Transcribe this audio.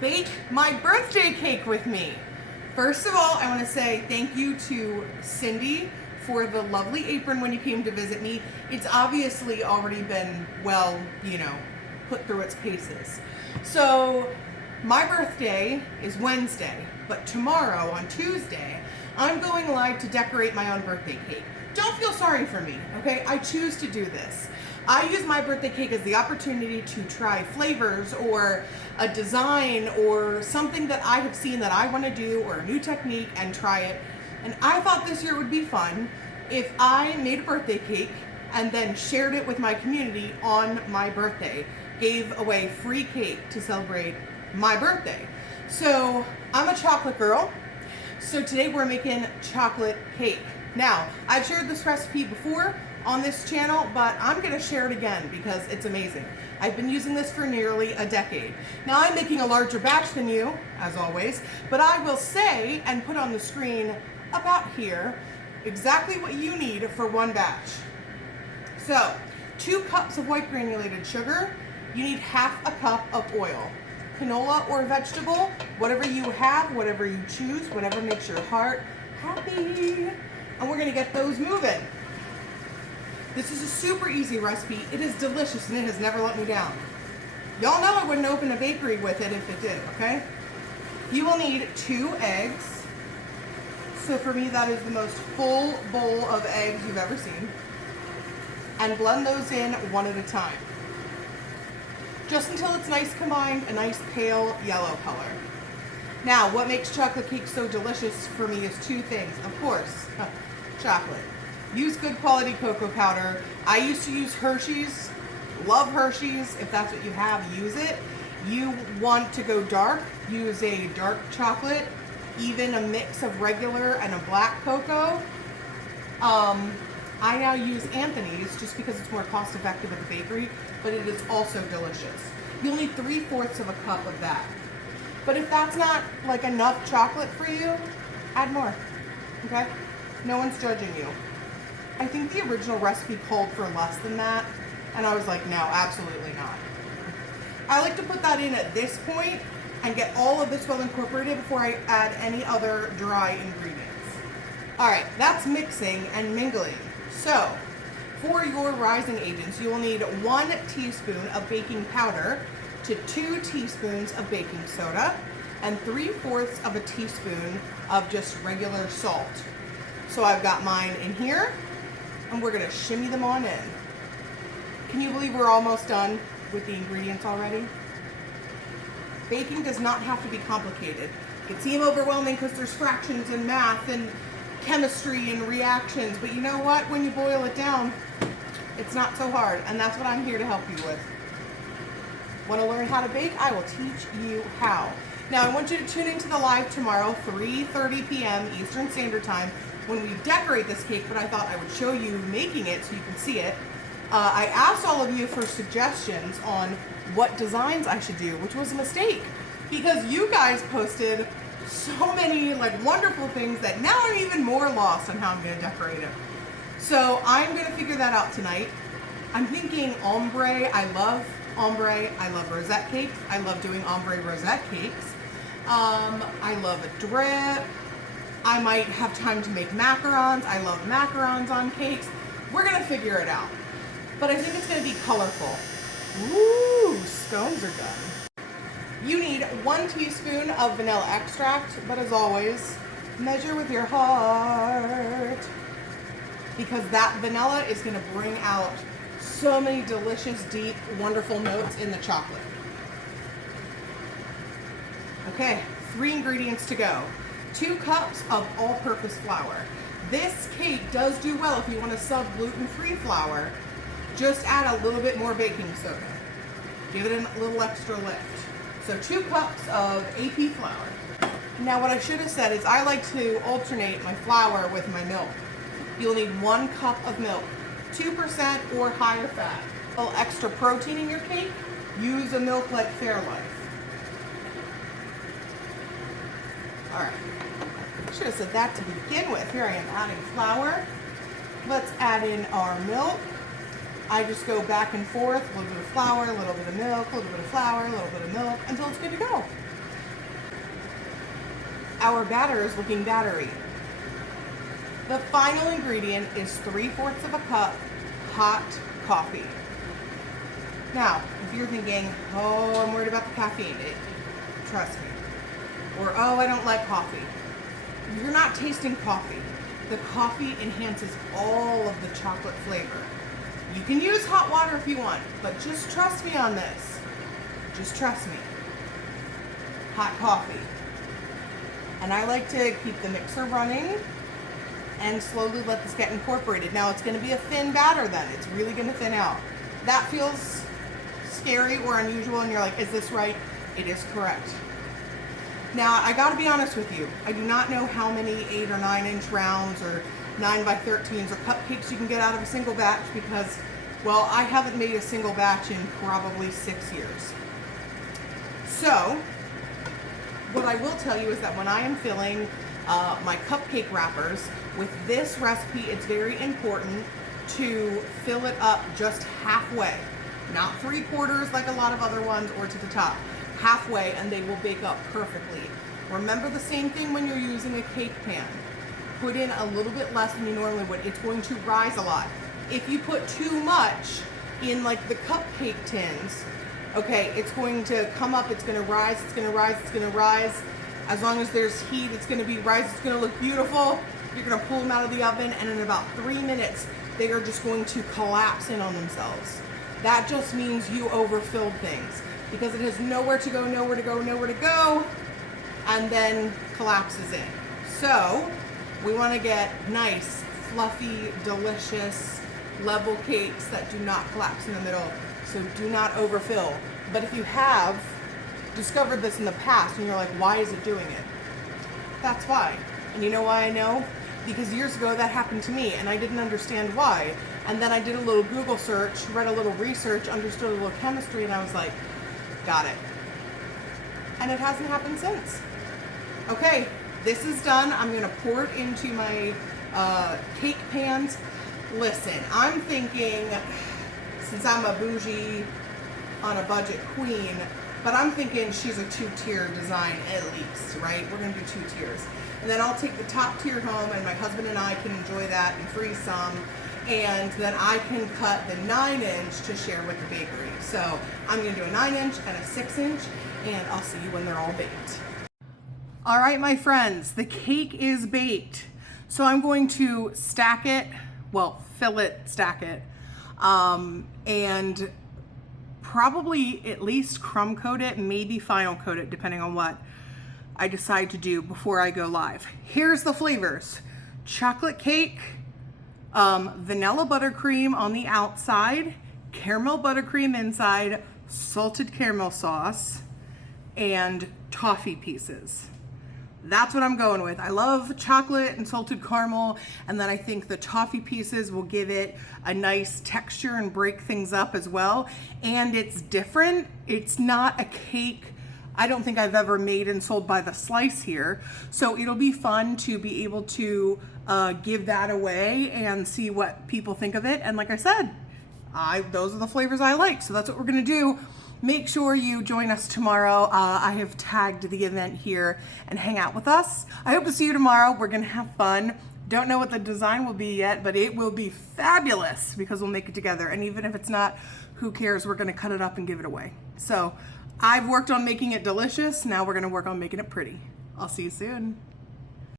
bake my birthday cake with me. First of all, I want to say thank you to Cindy for the lovely apron when you came to visit me. It's obviously already been well, put through its paces. So my birthday is Wednesday, but tomorrow on Tuesday, I'm going live to decorate my own birthday cake. Don't feel sorry for me, okay? I choose to do this. I use my birthday cake as the opportunity to try flavors or a design or something that I have seen that I want to do or a new technique and try it. And I thought this year would be fun if I made a birthday cake and then shared it with my community on my birthday. Gave away free cake to celebrate my birthday. So I'm a chocolate girl. So today we're making chocolate cake. Now, I've shared this recipe before on this channel, but I'm gonna share it again because it's amazing. I've been using this for nearly a decade. Now I'm making a larger batch than you, as always, but I will say and put on the screen about here exactly what you need for one batch. So, 2 cups of white granulated sugar. You need half a cup of oil. Canola or vegetable, whatever you have, whatever you choose, whatever makes your heart happy. And we're gonna get those moving. This is a super easy recipe. It is delicious and it has never let me down. Y'all know I wouldn't open a bakery with it if it did, okay? You will need 2 eggs. So for me, that is the most full bowl of eggs you've ever seen. And blend those in one at a time. Just until it's nice combined, a nice pale yellow color. Now, what makes chocolate cake so delicious for me is 2 things. Of course, chocolate. Use good quality cocoa powder. I used to use Hershey's. Love Hershey's. If that's what you have, use it. You want to go dark, use a dark chocolate, even a mix of regular and a black cocoa. I now use Anthony's just because it's more cost effective at the bakery, but it is also delicious. You'll need 3/4 of a cup of that. But if that's not like enough chocolate for you, add more, okay? No one's judging you. I think the original recipe called for less than that, and I was like, no, absolutely not. I like to put that in at this point and get all of this well incorporated before I add any other dry ingredients. All right, that's mixing and mingling. So, for your rising agents, you will need 1 teaspoon of baking powder to 2 teaspoons of baking soda and 3/4 of a teaspoon of just regular salt. So I've got mine in here, and we're gonna shimmy them on in. Can you believe we're almost done with the ingredients already? Baking does not have to be complicated. It can seem overwhelming because there's fractions and math and chemistry and reactions, but you know what? When you boil it down, it's not so hard, and that's what I'm here to help you with. Want to learn how to bake? I will teach you how. Now, I want you to tune into the live tomorrow, 3:30 p.m. Eastern Standard Time, when we decorate this cake, but I thought I would show you making it so you can see it. I asked all of you for suggestions on what designs I should do, which was a mistake, because you guys posted so many wonderful things that now I'm even more lost on how I'm going to decorate it. So I'm going to figure that out tonight. I'm thinking ombre. I love ombre. I love rosette cakes. I love doing ombre rosette cakes. I love a drip. I might have time to make macarons. I love macarons on cakes. We're going to figure it out. But I think it's going to be colorful. Ooh, scones are done. You need 1 teaspoon of vanilla extract, but as always, measure with your heart. Because that vanilla is going to bring out so many delicious, deep, wonderful notes in the chocolate. Okay, 3 ingredients to go. 2 cups of all-purpose flour. This cake does do well if you want to sub gluten-free flour. Just add a little bit more baking soda. Give it a little extra lift. So 2 cups of AP flour. Now what I should have said is I like to alternate my flour with my milk. You'll need 1 cup of milk, 2% or higher fat. A little extra protein in your cake, use a milk like Fairlife. All right, should have said that to begin with. Here I am adding flour. Let's add in our milk. I just go back and forth, a little bit of flour, a little bit of milk, a little bit of flour, a little bit of milk, until it's good to go. our batter is looking battery. The final ingredient is 3/4 of a cup hot coffee. Now, if you're thinking, oh, I'm worried about the caffeine, trust me. Or, oh, I don't like coffee. You're not tasting coffee. The coffee enhances all of the chocolate flavor. You can use hot water if you want, but just trust me on this. Just trust me. Hot coffee. And I like to keep the mixer running and slowly let this get incorporated. Now it's going to be a thin batter then. It's really going to thin out. That feels scary or unusual and you're like, is this right? It is correct. Now I got to be honest with you. I do not know how many 8 or 9 inch rounds or 9x13s or cupcakes you can get out of a single batch because, well, I haven't made a single batch in probably 6 years. So what I will tell you is that when I am filling my cupcake wrappers with this recipe, it's very important to fill it up just halfway, not 3/4 like a lot of other ones or to the top, halfway, and they will bake up perfectly. Remember the same thing when you're using a cake pan. Put in a little bit less than you normally would. It's going to rise a lot. If you put too much in like the cupcake tins, okay, it's going to come up, it's going to rise, it's going to rise, it's going to rise. As long as there's heat, it's going to be rise, it's going to look beautiful. You're going to pull them out of the oven, and in about 3 minutes, they are just going to collapse in on themselves. That just means you overfilled things because it has nowhere to go, nowhere to go, nowhere to go, and then collapses in. So we want to get nice, fluffy, delicious, level cakes that do not collapse in the middle. So do not overfill. But if you have discovered this in the past and you're like, why is it doing it? That's why. And you know why I know? Because years ago that happened to me and I didn't understand why. And then I did a little Google search, read a little research, understood a little chemistry, and I was like, got it. And it hasn't happened since. Okay, this is done. I'm gonna pour it into my cake pans. Listen, I'm thinking, since I'm a bougie on a budget queen, but I'm thinking she's a 2-tier design at least, right? We're gonna do 2 tiers. And then I'll take the top tier home and my husband and I can enjoy that and freeze some. And then I can cut the 9-inch to share with the bakery. So I'm gonna do a 9-inch and a 6-inch, and I'll see you when they're all baked. All right, my friends, the cake is baked. So I'm going to stack it, well, fill it, stack it, and probably at least crumb coat it, maybe final coat it, depending on what I decide to do before I go live. Here's the flavors. Chocolate cake, vanilla buttercream on the outside, caramel buttercream inside, salted caramel sauce, and toffee pieces. That's what I'm going with. I love chocolate and salted caramel, and then I think the toffee pieces will give it a nice texture and break things up as well. And it's different. It's not a cake I don't think I've ever made and sold by the slice here. So it'll be fun to be able to give that away and see what people think of it. And like I said, those are the flavors I like. So that's what we're gonna do. Make sure you join us tomorrow. I have tagged the event here and hang out with us. I hope to see you tomorrow. We're gonna have fun. Don't know what the design will be yet, but it will be fabulous because we'll make it together. And even if it's not, who cares? We're gonna cut it up and give it away. So I've worked on making it delicious. Now we're gonna work on making it pretty. I'll see you soon.